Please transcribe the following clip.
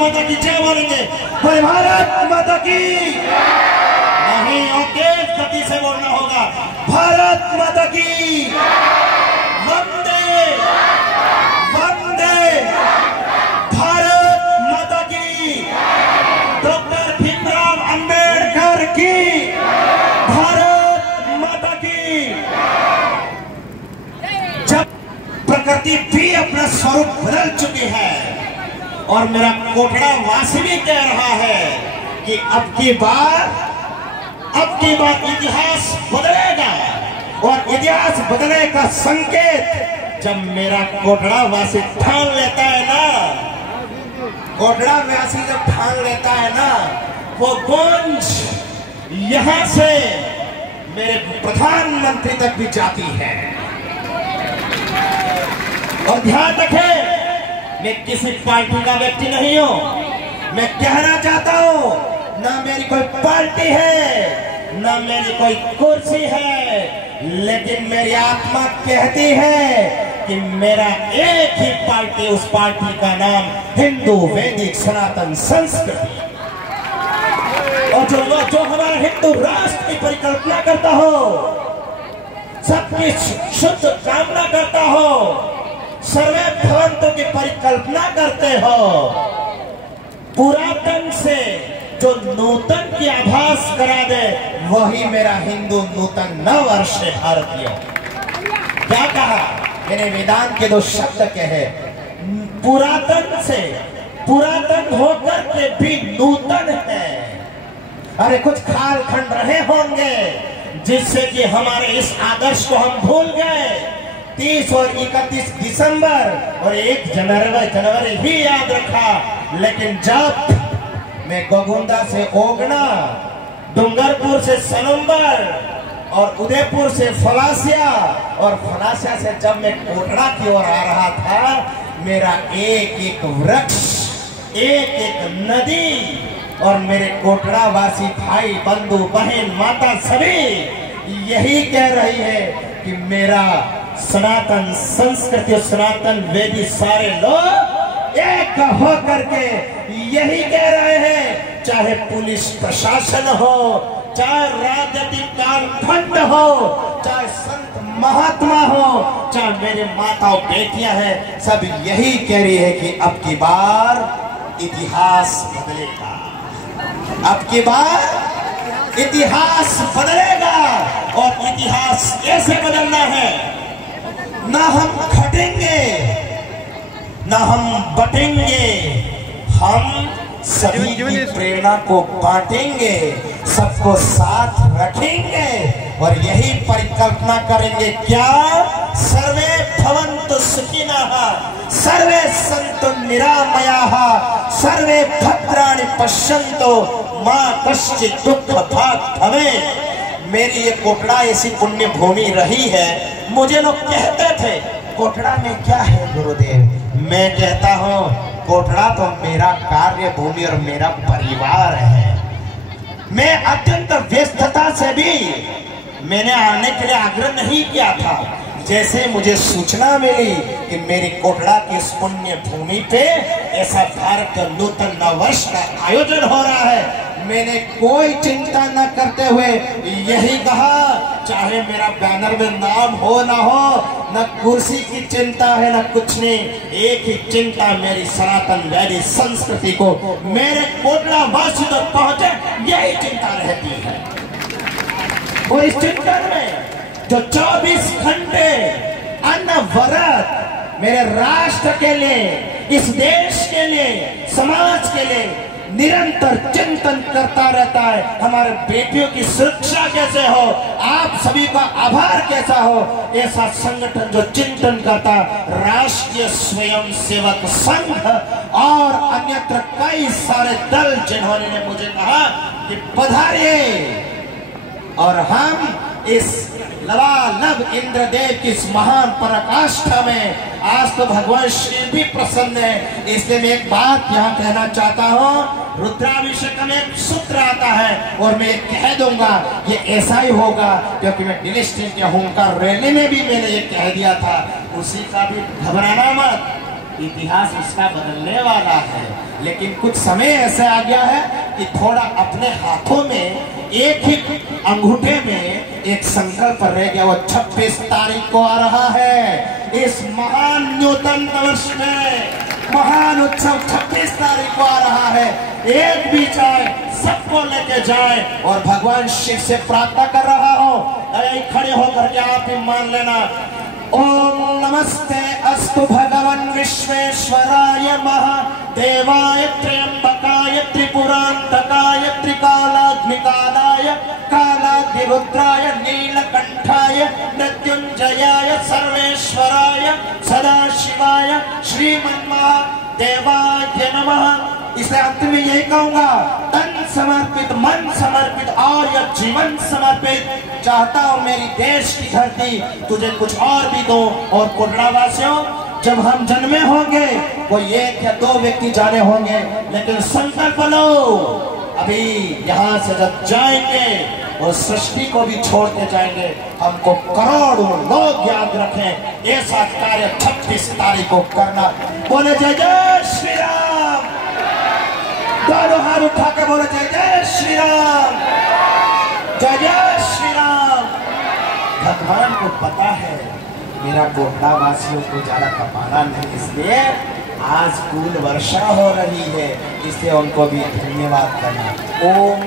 माता की जय बोलेंगे। बोले भारत माता की नहीं, और तेज गति से बोलना होगा। भारत माता की वंदे वंदे भारत माता की, डॉक्टर भीमराव अंबेडकर की भारत माता की। जब प्रकृति भी अपना स्वरूप बदल चुकी है और मेरा कोटड़ा वासी भी कह रहा है कि अब की बार इतिहास बदलेगा, और इतिहास बदलने का संकेत जब मेरा कोटड़ा वासी ठान लेता है ना, कोटड़ा वासी जब ठान लेता है ना, वो गूंज यहां से मेरे प्रधानमंत्री तक भी जाती है। और ध्यान रखें, मैं किसी पार्टी का व्यक्ति नहीं हूं। मैं कहना चाहता हूं, ना मेरी कोई पार्टी है, ना मेरी कोई कुर्सी है, लेकिन मेरी आत्मा कहती है कि मेरा एक ही पार्टी, उस पार्टी का नाम हिंदू वैदिक सनातन संस्कृति। और जो हमारा हिंदू राष्ट्र की परिकल्पना करता हो, सबकी शुद्ध कामना करता हो, सर्वे भवन्तु की परिकल्पना करते हो, पुरातन से जो नूतन की आभास करा दे, वही मेरा हिंदू नूतन नववर्ष है भारतीय। क्या कहा मैंने? वेदांत के दो शब्द कहे, पुरातन से, पुरातन होकर के भी नूतन है। अरे कुछ खाल खंड रहे होंगे जिससे कि हमारे इस आदर्श को हम भूल गए। 30 और 31 दिसंबर और 1 जनवरी भी याद रखा, लेकिन जब मैं गोगुंदा से ओगना, डूंगरपुर से सनम्बर और उदयपुर से फलासिया, और फलासिया से जब मैं कोटड़ा की ओर आ रहा था, मेरा एक एक वृक्ष, एक एक नदी और मेरे कोटड़ा वासी भाई बंधु बहन माता सभी यही कह रही है कि मेरा सनातन संस्कृति और सनातन वेदी सारे लोग एक हो करके यही कह रहे हैं, चाहे पुलिस प्रशासन हो, चाहे राजनीतिक कालखंड हो, चाहे संत महात्मा हो, चाहे मेरे माता और बेटियां हैं, सब यही कह रही है कि अब की बार इतिहास बदलेगा, अब की बार इतिहास बदलेगा। और इतिहास कैसे बदलना है? ना हम घटेंगे, ना हम बटेंगे, हम सभी की प्रेरणा को बांटेंगे, सबको साथ रखेंगे और यही परिकल्पना करेंगे। क्या? सर्वे भवन्तु सुखिनः, सर्वे सन्तु निरामयाः, सर्वे भद्राणि पश्यन्तु मा कश्चित् दुःखभाग् भवेत्। मेरी ये कोटड़ा ऐसी पुण्य भूमि रही है। मुझे लोग कहते थे कोटड़ा में क्या है गुरुदेव? मैं कहता हूँ कोटड़ा तो मेरा कार्य भूमि और मेरा परिवार है। मैं अत्यंत व्यस्तता से भी मैंने आने के लिए आग्रह नहीं किया था। जैसे मुझे सूचना मिली कि मेरी कोटड़ा की इस पुण्य भूमि पे ऐसा भारत का नूतन नववर्ष का आयोजन हो रहा है, मैंने कोई चिंता न करते हुए यही कहा, चाहे मेरा बैनर में नाम हो ना हो, न कुर्सी की चिंता है न कुछ नहीं, एक ही चिंता मेरी सनातन वैदिक संस्कृति को मेरे कोटड़ा वासी तक पहुंचे, यही चिंता रहती है। और इस चिंतन में जो 24 घंटे अनवरत मेरे राष्ट्र के लिए, इस देश के लिए, समाज के लिए निरंतर चिंतन करता रहता है, हमारे बेटियों की सुरक्षा कैसे हो, आप सभी का आभार कैसा हो, ऐसा संगठन जो चिंतन करता, राष्ट्रीय स्वयं सेवक संघ और अन्यत्र कई सारे दल जिन्होंने मुझे कहा कि पधारिए और हम इस लबालब इंद्रदेव की इस महान पराकाष्ठा में, आज तो भगवान शिव भी प्रसन्न है, इसलिए मैं एक बात यहाँ कहना चाहता हूँ। रुद्राभिषेक में एक सूत्र आता है और मैं कह दूंगा ये ऐसा ही होगा, क्योंकि मैं दिल्ली स्टेट के होमकार रैली में भी मैंने ये कह दिया था, उसी का भी घबराना मत, इतिहास उसका बदलने वाला है। लेकिन कुछ समय ऐसा आ गया है कि थोड़ा अपने हाथों में एक ही अंगूठे में एक संकल्प रह गया। वो 26 तारीख को आ रहा है। इस महान नूतन वर्ष में महान उत्सव 26 तारीख को आ रहा है। एक भी जाए, सबको लेके जाए। और भगवान शिव से प्रार्थना कर रहा हो, अरे खड़े होकर के आप ही मान लेना। ओम नमस्ते अस्तु भगवान विश्वेश्वराय महादेवाय त्र्यंबकाय त्रिपुरांतकाय त्रिकालाग्निकालाय कालाग्निरुद्राय नीलकंठाय मृत्युंजयाय सर्वेश्वराय सदाशिवाय श्रीमन्महादेवाय नमः। इसलिए अंत में यही कहूंगा, तन समर्पित, मन समर्पित और यह जीवन समर्पित चाहता हूं मेरी देश की धरती तुझे कुछ और भी दो। और कोटड़ा वासियों, जब हम जन्मे होंगे कोई एक या दो व्यक्ति जाने होंगे, लेकिन संकल्प लो अभी यहाँ से जब जाएंगे और सृष्टि को भी छोड़ते जाएंगे, हमको करोड़ों लोग याद रखें। ऐसा कार्य 26 तारीख को करना। बोले जय जय श्री राम। दोनों हाथ उठा के बोले जय जय श्री राम, जय जय श्री राम। भगवान को पता है मेरा कोटड़ा वासियों को ज्यादा कपाना नहीं, इसलिए आज फूल वर्षा हो रही है, इसलिए उनको भी धन्यवाद करना। ओम